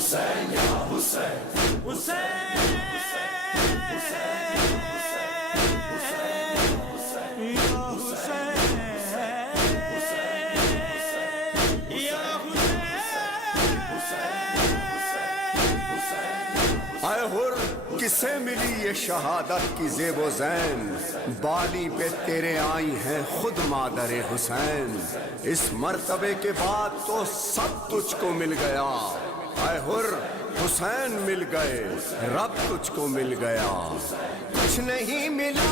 حسین یا حسین حسین اے حر کسے ملی یہ شہادت کی زیب و زین، بالی پہ تیرے آئی ہیں خود مادر حسین، اس مرتبے کے بعد تو سب تجھ کو مل گیا۔ اے حر حسین مل گئے، رب تجھ کو مل گیا، کچھ نہیں ملا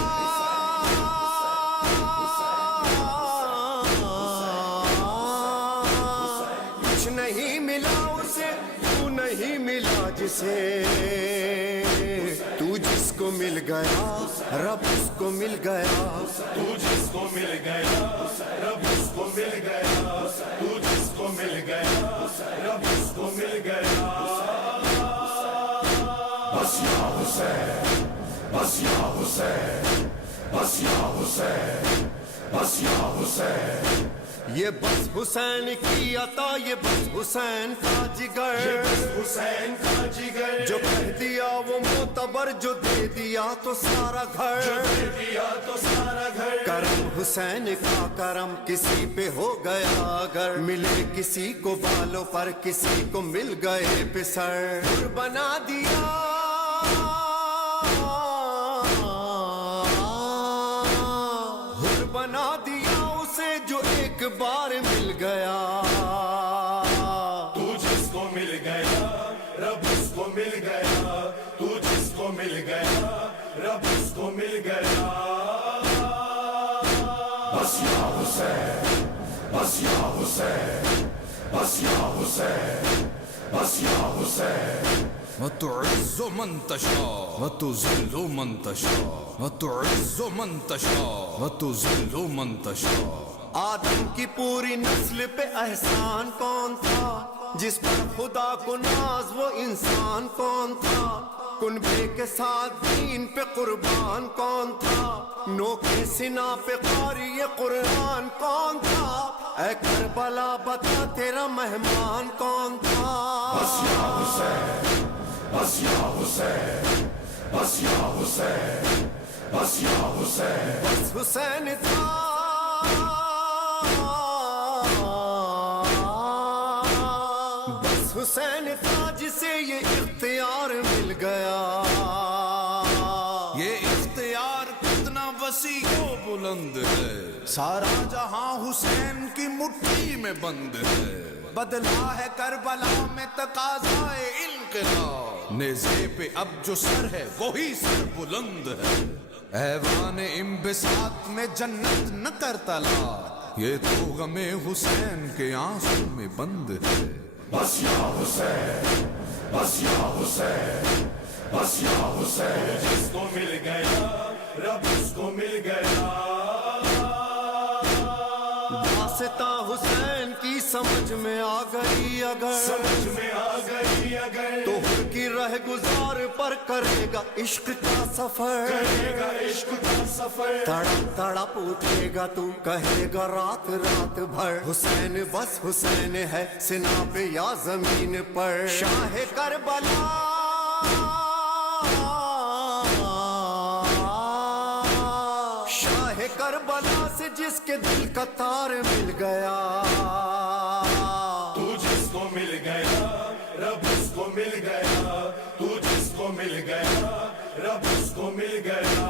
کچھ نہیں ملا اسے، تو نہیں ملا جسے، تو جس کو مل گیا رب اس کو مل گیا، تو جس کو مل گیا رب اس کو مل گیا، تو جس کو مل گیا رب اس کو مل گیا۔ بس یا حسین بس یا حسین بس یا حسین بس یا حسین، یہ بس حسین کی عطا، یہ بس حسین کا جگر، یہ بس حسین کا جگر، جو کہہ دیا وہ معتبر، جو دے دیا تو سارا گھر، جو دے دیا تو سارا گھر۔ کرم حسین کا کرم کسی پہ ہو گیا اگر، ملے کسی کو بالوں پر کسی کو مل گئے پسر، حر بنا دیا حر بنا دیا اسے جو ایک بار مل گیا، تو جس کو مل گیا رب اس کو مل گیا، تو جس کو مل گیا رب اس کو مل گیا۔ بس یا حسین بس یا حسین بس یا حسین بس یا حسین، وتعز من تشاء وتذل من تشاء وتعز من تشاء وتذل من تشاء۔ آدم کی پوری نسل پہ احسان کون تھا، جس پر خدا کو ناز وہ انسان کون تھا، کنبے کے ساتھ دین پہ قربان کون تھا، نو کے سنا پہ قاری قرآن کون تھا، اے کربلا بتا تیرا مہمان کون تھا۔ بس یا حسین بس یا حسین بس یا حسین بس یا حسین، بس حسین تھا بس حسین تھا جسے یہ اختیار مل گیا، یہ اختیار کتنا وسیع و بلند ہے، سارا جہاں حسین کی مٹھی میں بند ہے، بدلا ہے کربلا میں تقاضائے انقلاب، نیزے پہ اب جو سر ہے وہی سر بلند ہے، ایوان انبساط میں جنت نہ کرتا لا، یہ تو غم حسین کے آنسو میں بند ہے۔ بس یا حسین بس یا حسین بس یا حسین، جس کو مل گیا رب اس کو مل گیا۔ واسطہ حسین کی سمجھ میں آ گئی اگر، سمجھ میں آ گئی اگر، تو حر کی رہ گزار پر کرے گا عشق کا سفر، کرے گا عشق کا سفر، تڑپ تڑپ اٹھے گا تو کہے گا رات رات بھر، حسین بس حسین ہے سنا پہ یا زمین پر، شاہ کربلا شاہ کربلا سے جس کے دل کا تار مل گیا، تو جس کو مل گیا رب اس کو مل گیا، تو جس کو مل گیا رب اس کو مل گیا۔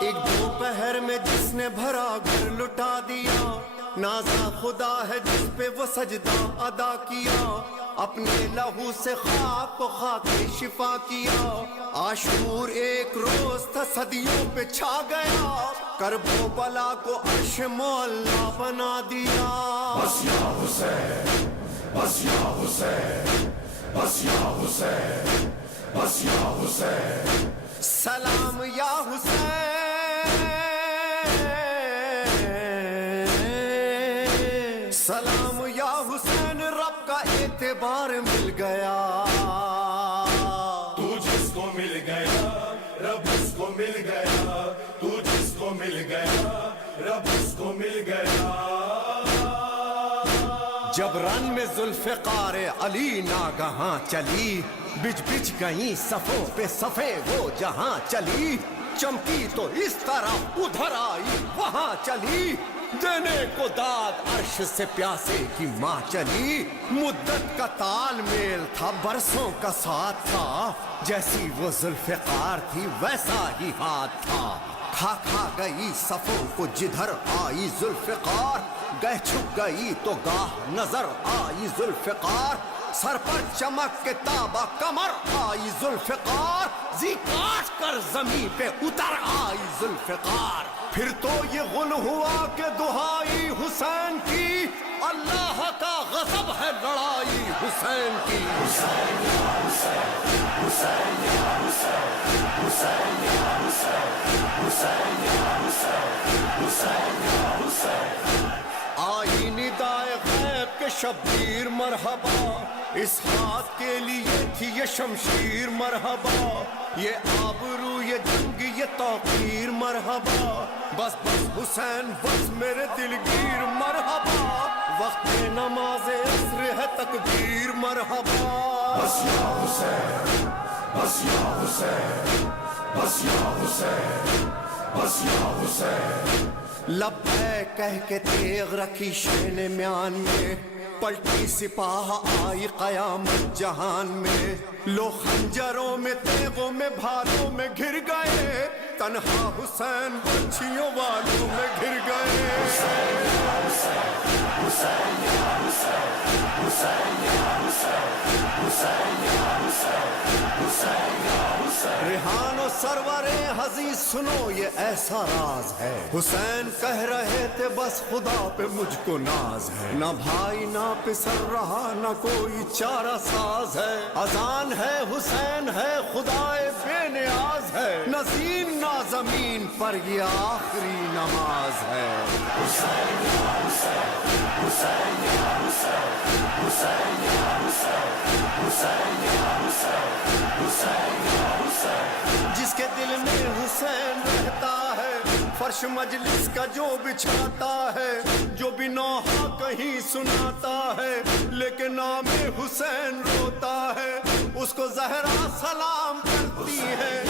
ایک دوپہر میں جس نے بھرا گھر لٹا دیا، نازا خدا ہے جس پہ وہ سجدہ ادا کیا، اپنے لہو سے خاک کو خاک شفا کیا، عاشور ایک روز تھا صدیوں پہ چھا گیا، کرب و بلا کو عرش معلا بنا دیا۔ بس یا حسین بس یا حسین بس یا حسین بس یا حسین، سلام یا حسین سلام یا حسین، رب کا اعتبار مل گیا، تو جس کو مل گیا رب اس کو مل گیا، تو جس کو مل گیا رب اس کو مل گیا۔ جب رن میں ذوالفقار علی ناگہاں چلی بچ بچ گئیں صفوں پہ صفیں وہ جہاں چلی چمکی تو اس طرح ادھر آئی وہاں چلی دینے کو داد عرش سے پیاسے کی ماں چلی مدت کا تال میل تھا برسوں کا ساتھ تھا جیسی وہ ذوالفقار تھی ویسا ہی ہاتھ تھا کھا کھا گئی صفوں کو جدھر آئی ذوالفقار گہ چھپ گئی تو گاہ نظر آئی ذوالفقار سر پر چمک کے تابا کمر آئی ذوالفقار زی کاٹ کر زمین پہ اتر آئی ذوالفقار پھر تو یہ غل ہوا کہ دہائی حسین کی اللہ کا غضب ہے لڑائی حسین کی حسین یا حسین حسین یا حسین حسین یا حسین حسین یا حسین حسین یا حسین آئی ندائے غیب کے شبیر مرحبا اس ہاتھ کے لیے تھی یہ شمشیر مرحبا یہ آبرو یہ جنگ یہ توقیر مرحبا بس بس حسین بس میرے دلگیر مرحبا وقت نماز عصر ہے تکبیر مرحبا بس یا حسین بس یا حسین بس یا حسین بس یا حسین لبیک کہہ کے تیغ رکھی شین میان میں پلٹی سپاہ آئی قیامت جہان میں لو خنجروں میں تیغوں میں بھالوں میں گر گئے تنہا حسین بچیوں والوں میں گر گئے حسین یا حسین حسین یا حسین حسین یا حسین حسین یا حسین حسین یا حسین ریحان و سرور حزین سنو یہ ایسا راز ہے حسین کہہ رہے تھے بس خدا پہ مجھ کو ناز ہے نہ بھائی نہ پسر رہا نہ کوئی چارہ ساز ہے اذان ہے حسین ہے خدائے بے نیاز ہے نہ زین نہ زمین پر یہ آخری نماز ہے حسین یا حسین حسین یا حسین حسین یا حسین حسین یا حسین حسین یا حسین جس کے دل میں حسین رہتا ہے فرش مجلس کا جو بچھاتا ہے جو بھی نوحہ کہیں سناتا ہے لیکن نام حسین روتا ہے اس کو زہرا سلام کرتی ہے